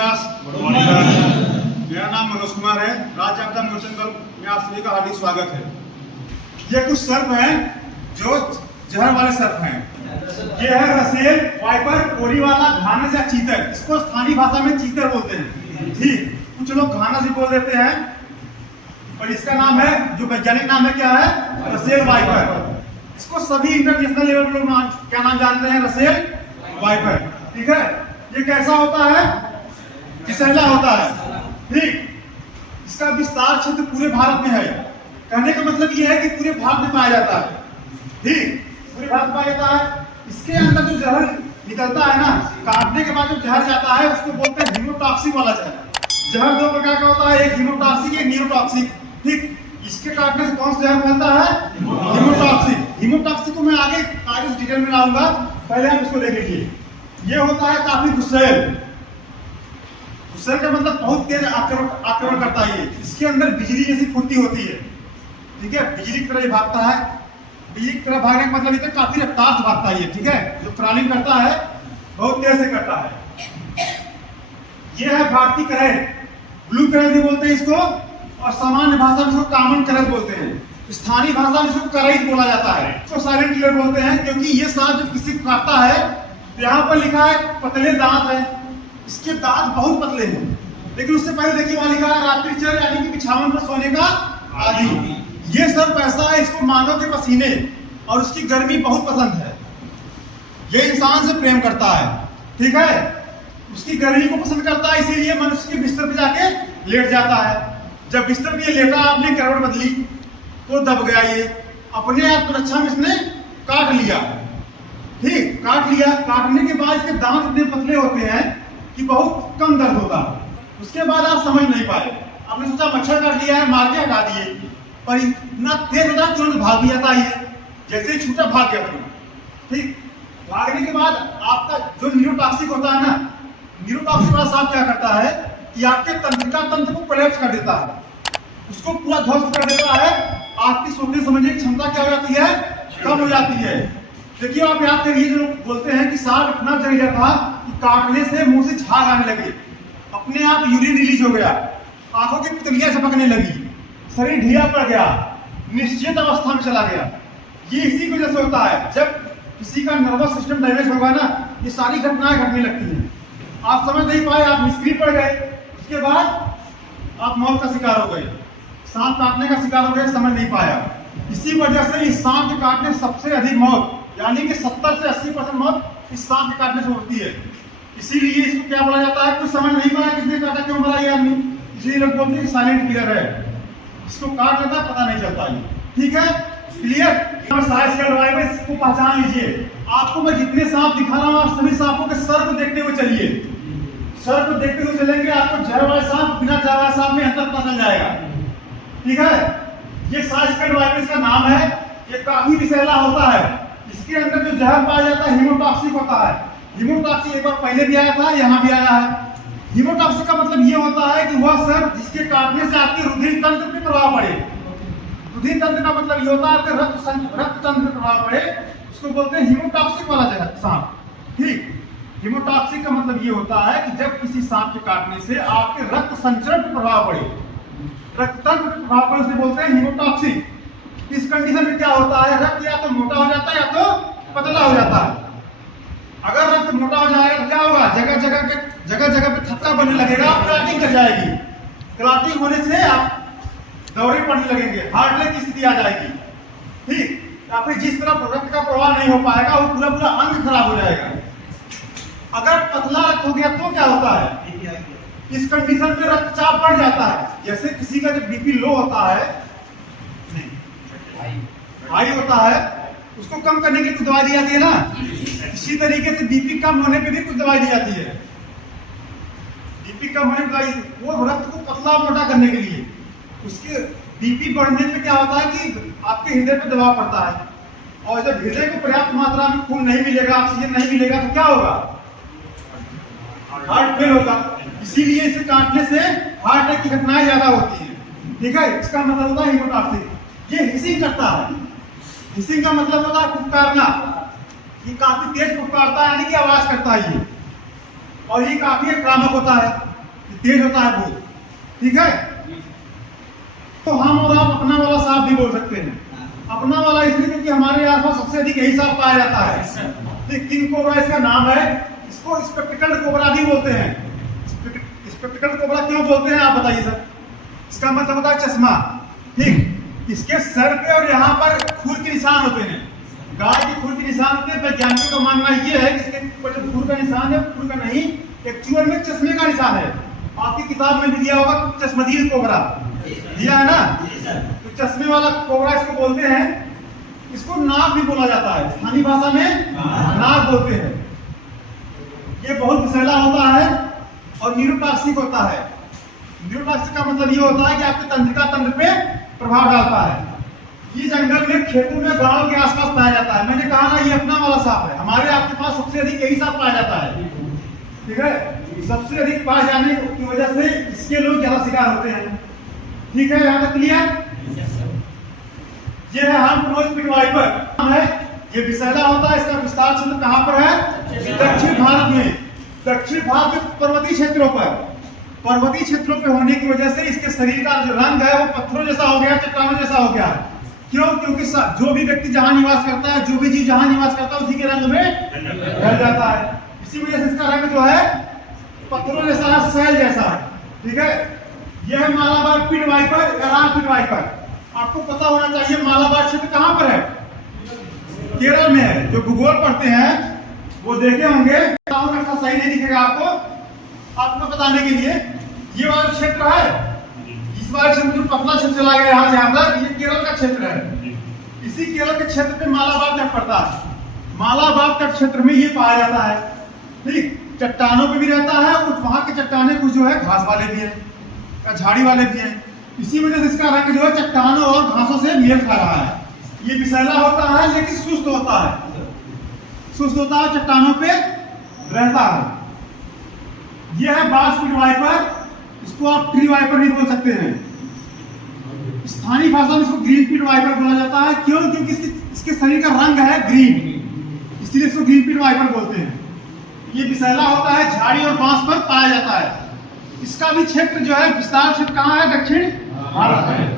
Class. मेरा नाम मनोज कुमार है। राज्य आपदा मोचन दल में आप सभी का हार्दिक स्वागत है। ये कुछ सर्प हैं जो जहर वाले सर्प हैं। ये है रसेल, वाइपर, कोरी वाला, घानस या चीतर। इसको स्थानीय भाषा में चीतर बोलते हैं। ठीक, कुछ लोग घानस भी बोल देते हैं, और इसका नाम है, जो वैज्ञानिक नाम है क्या है, रसेल वाइपर। इसको सभी इंटरनेशनल लेवल पर लोग क्या नाम जानते हैं, रसेल वाइपर। ठीक है, ये कैसा होता है, फिसैला होता है। ठीक, इसका विस्तार क्षेत्र पूरे भारत में है। कहने का मतलब ये है कि पूरे भारत में पाया जाता है। ठीक, पूरे भारत में पाया जाता है। इसके अंदर जो जहर निकलता है ना, काटने के बाद जो जहर जाता है उसको बोलते हैं हीमोटॉक्सिक वाला जहर। जहर दो प्रकार का होता है, एक हीमोटॉक्सिक, एक न्यूरोटॉक्सिक। ठीक, इसके काटने से कौन सा जहर फैलता है, हीमोटॉक्सिक। हीमोटॉक्सिक को मैं आगे डिटेल में लाऊंगा, पहले आप इसको देख लीजिए। ये होता है काफी गुस्सेल। गुस्सेल का मतलब बहुत तेज आक्रमण करता है। इसके अंदर बिजली जैसी फुर्ती होती है। ठीक है, बिजली की तरह भागता है। बिजली की तरह भागने का मतलब ये काफी रफ्तार से भागता है। ठीक है, जो क्रॉलिंग करता है बहुत तेज से करता है। ये है भारतीय करैट, ब्लू करैट भी बोलते हैं इसको, और सामान्य भाषा में इसको कॉमन करैट बोलते हैं। स्थानीय भाषा में इसको करैट बोला जाता है। इसको साइलेंट किलर बोलते हैं, क्योंकि ये सांप जब किसी को काटता है, यहाँ पर लिखा है पतले दांत है। इसके दांत बहुत पतले हैं, लेकिन उससे पहले देखिए वहां लिखा है रात्रिचर्य, यानी कि बिछावन पर सोने का आदि। ये सर्प ऐसा है, इसको मानव के पसीने और उसकी गर्मी बहुत पसंद है। ये इंसान से प्रेम करता है। ठीक है, उसकी गर्मी को पसंद करता है, इसीलिए मनुष्य के बिस्तर पे जाके लेट जाता है। जब बिस्तर पे लेटा, आपने करवट बदली तो दब गया। ये अपने आप रक्षा में इसने काट लिया। ठीक, काट लिया। काटने के बाद इसके दांत इतने पतले होते हैं कि बहुत कम दर्द होता है। उसके बाद आप समझ नहीं पाए, आपने सोचा मच्छर काट लिया है, मार के हटा दिए, पर इतना तेज होता है तुरंत भाग भी जाता है। जैसे ही छूटा भाग गया तुरंत। ठीक, भागने के बाद आपका जो न्यूरोटॉक्सिक होता है ना, न्यूरोटॉक्सिक वाला सांप क्या करता है कि आपके तंत्रिका तंत्र को कोलैप्स कर देता है, उसको पूरा ध्वस्त कर देता है। आपकी सोचने समझने की क्षमता क्या हो जाती है, कम हो जाती है। देखिए, आप याद करिए, जो बोलते हैं कि सांप इतना जहरीला था कि काटने से मुंह से झाग आने लगे, अपने आप यूरिन रिलीज हो गया, आंखों की पुतलियां झपकने लगी, शरीर ढीला पड़ गया, निश्चेत अवस्था में चला गया। ये इसी की वजह से होता है। जब किसी का नर्वस सिस्टम डैमेज होगा ना, ये सारी घटनाएं घटने लगती हैं। आप समझ नहीं पाए, आप निष्क्रिय पड़ गए, उसके बाद आप मौत का शिकार हो गए, सांप काटने का शिकार हो गए, समझ नहीं पाया। इसी वजह से इस सांप के काटने सबसे अधिक मौत, यानी कि 70 से 80% मौत इस सांप के काटने से होती है। इसीलिए इसको क्या बोला जाता है, कुछ समझ नहीं पाया किसने काटा, क्यों मरा ये आदमी, इसलिए लोग बोलते हैं साइलेंट किलर है। इसको काट लेता पता नहीं चलता है। ठीक है, क्लियर। इसको पहचान लीजिए। आपको मैं जितने सांप दिखा रहा हूँ, आप सभी सांपों के सर को देखते हुए चलिए। सर को देखते हुए चलेंगे, आपको जहर वाले सांप बिना जहर वाले सांप में अंतर पता चल जाएगा। ठीक है, ये साइस्केड वाइपर का नाम है। ये काफी विषैला होता है। इसके अंदर जो जहर पाया जाता है हीमोटॉक्सिक होता है। हीमोटॉक्सिक एक बार पहले भी आया था, यहाँ भी आया है। हीमोटॉक्सिक का मतलब ये होता है कि वह सर्प जिसके काटने से आपके रुधिर तंत्र पे प्रभाव पड़े। रुधिर तंत्र का मतलब ये होता है आपके रक्त तंत्र पे प्रभाव पड़े, उसको बोलते हैं हीमोटॉक्सिक वाला जहर सांप। ठीक, हीमोटॉक्सिक का मतलब ये होता है कि जब किसी सांप के काटने से आपके रक्त संचरण पे प्रभाव पड़े, रक्त तंत्र पे प्रभाव पड़े, उसे बोलते हैं हीमोटॉक्सिक। इस कंडीशन में क्या होता है, रक्त या तो मोटा हो जाता है या तो पतला हो जाता है। अगर रक्त मोटा हो जाएगा तो क्या होगा, जगह जगह पे थक्का बनने लगेगा, क्लॉटिंग कर जाएगी। क्लॉटिंग होने से आप दौरे पड़ने लगेंगे, हार्ट अटैक की स्थिति आ जाएगी। ठीक, या फिर जिस तरह रक्त का प्रवाह नहीं हो पाएगा, वो पूरा अंग खराब हो जाएगा। अगर पतला रक्त हो गया तो क्या होता है, इस कंडीशन में रक्तचाप बढ़ जाता है। जैसे किसी का जब बीपी लो होता है, हाई होता है, उसको कम करने के लिए कुछ दवाई दी जाती है ना। इसी तरीके से बीपी कम होने पे भी कुछ दवाई दी जाती है। बीपी कम होने पर दवाई, वो रक्त को पतला मोटा करने के लिए। उसके बीपी बढ़ने पे क्या होता है कि आपके हृदय पे दबाव पड़ता है, और जब हृदय को पर्याप्त मात्रा में खून नहीं मिलेगा, ऑक्सीजन नहीं मिलेगा, तो क्या होगा, हार्ट फेल होगा। इसीलिए इसे काटने से हार्ट अटैक की घटनाएं ज्यादा होती है। ठीक है, इसका मतलब होता है हीमोटॉक्सिक। ये हिसिंग करता है। हिसिंग का मतलब होता है फुफकारना। ये काफी तेज फुफकारता है, यानी कि आवाज करता है ये, और ये काफी आक्रामक होता है। तेज होता है बहुत, ठीक है। तो हम और आप अपना वाला सांप भी बोल सकते हैं। अपना वाला इसलिए क्योंकि हमारे आसपास सबसे अधिक यही सांप पाया जाता है। किंग कोबरा इसका नाम है। इसको स्पेक्टिकल्ड कोबरा भी बोलते हैं। स्पेक्टिकल्ड कोबरा क्यों बोलते हैं आप बताइए सर? इसका मतलब होता है चश्मा, ठीक। इसके सर पे और यहाँ पर खुर के निशान होते हैं। गाय के खुर के निशान होते हैं। वैज्ञानिकों का मानना ये है कि इसके ऊपर जो खुर का निशान है, खुर का नहीं, एक्चुअल में चश्मे का निशान है। आपकी किताब में भी दिया होगा चश्मदीद कोबरा, दिया है ना? तो चश्मे वाला कोबरा इसको बोलते हैं। इसको नाग भी बोला जाता है, स्थानीय भाषा में नाग बोलते हैं। ये बहुत विषैला होता है और न्यूरोटॉक्सिक होता है। न्यूरोटॉक्सिक का मतलब ये होता है कि आपके तंत्रिका तंत्र पे प्रभाव डालता है। ये जंगल में, खेतों में, गांव के आसपास पाया जाता है। मैंने कहा ना, ये अपना वाला सांप है। हमारे आपके पास सबसे अधिक यही सांप पाया जाता है, ठीक है। सबसे अधिक पाए जाने की वजह से इसके लोग ज्यादा शिकार होते हैं, ठीक है। यहाँ तक क्लियर? ये है हार्मफुल पिट वाइपर है। ये विषैला होता है। इसका विस्तार क्षेत्र कहाँ पर है? दक्षिण भारत में। दक्षिण भारत के पर्वतीय क्षेत्रों पर, पर्वतीय क्षेत्रों पे होने की वजह से इसके शरीर का जो रंग है वो पत्थरों जैसा हो गया, चट्टानों जैसा हो गया। क्यों? क्योंकि जो भी व्यक्ति जहां निवास करता है, जो भी जीव जहां निवास करता है, उसी के रंग में ढल जाता है। इसी वजह से इसका रंग जो है पत्थरों जैसा है, सैल जैसा है, ठीक है। यह है Malabar pit viper, pit viper. आपको पता होना चाहिए मालाबार क्षेत्र कहां पर है? केरल में है। जो भूगोल पढ़ते हैं वो देखे होंगे। सही नहीं दिखेगा आपको बताने के लिए। ये वाला क्षेत्र है, इस वाले क्षेत्र में पतला क्षेत्र चला गया यहाँ से यहाँ तक, ये केरल का क्षेत्र है। इसी केरल के क्षेत्र पे मालाबार तट पड़ता है। मालाबार तट क्षेत्र में ये पाया जाता है, ठीक। चट्टानों पे भी रहता है। कुछ वहां के चट्टाने कुछ जो है घास वाले भी है, झाड़ी वाले भी है। इसी वजह से इसका रंग जो है चट्टानों और घासों से मेल खा रहा है। ये विषैला होता है लेकिन सुस्त होता है, सुस्त होता है, चट्टानों पे रहता है। यह है बास पिट वाइपर। इसको आप ट्री वाइपर नहीं बोल सकते हैं। स्थानीय भाषा में इसको ग्रीन पिट वाइपर बोला जाता है। क्यों? क्योंकि इसके शरीर का रंग है ग्रीन, इसलिए इसको ग्रीन पिट वाइपर बोलते हैं। ये विषैला होता है, झाड़ी और बांस पर पाया जाता है। इसका भी क्षेत्र जो है, विस्तार क्षेत्र कहाँ है? दक्षिण भारत में।